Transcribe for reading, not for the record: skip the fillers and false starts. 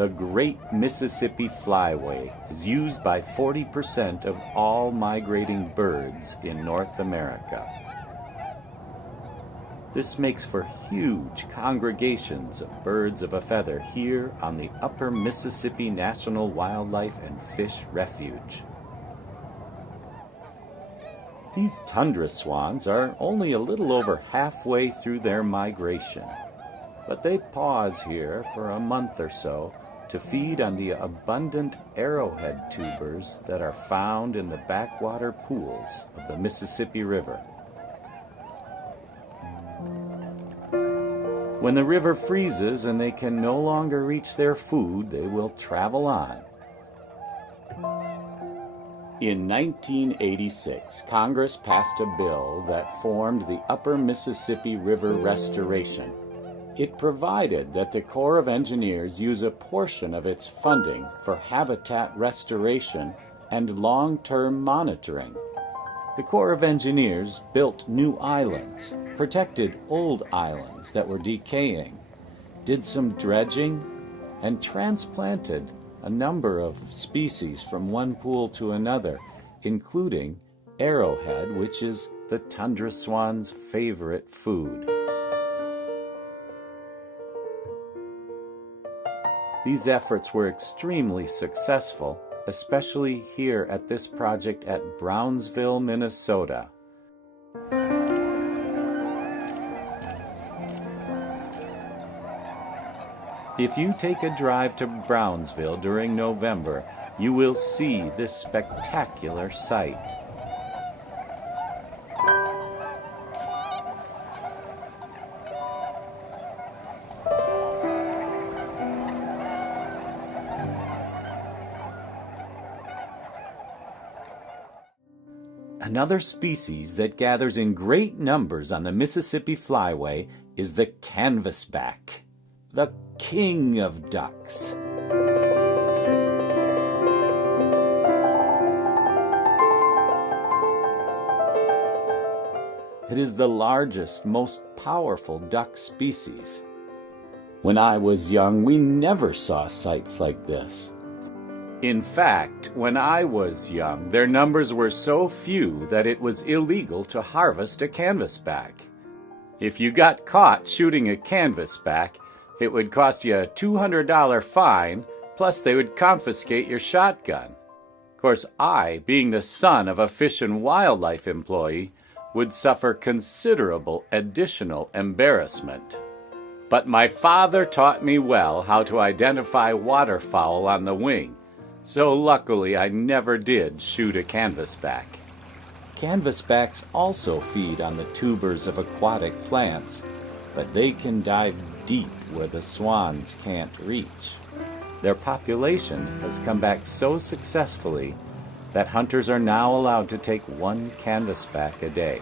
The Great Mississippi Flyway is used by 40% of all migrating birds in North America. This makes for huge congregations of birds of a feather here on the Upper Mississippi National Wildlife and Fish Refuge. These tundra swans are only a little over halfway through their migration, but they pause here for a month or so to feed on the abundant arrowhead tubers that are found in the backwater pools of the Mississippi River. When the river freezes and they can no longer reach their food, they will travel on. In 1986, Congress passed a bill that formed the Upper Mississippi River Restoration. It provided that the Corps of Engineers use a portion of its funding for habitat restoration and long-term monitoring. The Corps of Engineers built new islands, protected old islands that were decaying, did some dredging, and transplanted a number of species from one pool to another, including arrowhead, which is the tundra swan's favorite food. These efforts were extremely successful, especially here at this project at Brownsville, Minnesota. If you take a drive to Brownsville during November, you will see this spectacular sight. Another species that gathers in great numbers on the Mississippi Flyway is the canvasback, the king of ducks. It is the largest, most powerful duck species. When I was young, we never saw sights like this. In fact, when I was young, their numbers were so few that it was illegal to harvest a canvasback. If you got caught shooting a canvasback, it would cost you a $200 fine, plus they would confiscate your shotgun. Of course, I, being the son of a fish and wildlife employee, would suffer considerable additional embarrassment. But my father taught me well how to identify waterfowl on the wing, so luckily I never did shoot a canvasback. Canvasbacks also feed on the tubers of aquatic plants, but they can dive deep where the swans can't reach. Their population has come back so successfully that hunters are now allowed to take one canvasback a day.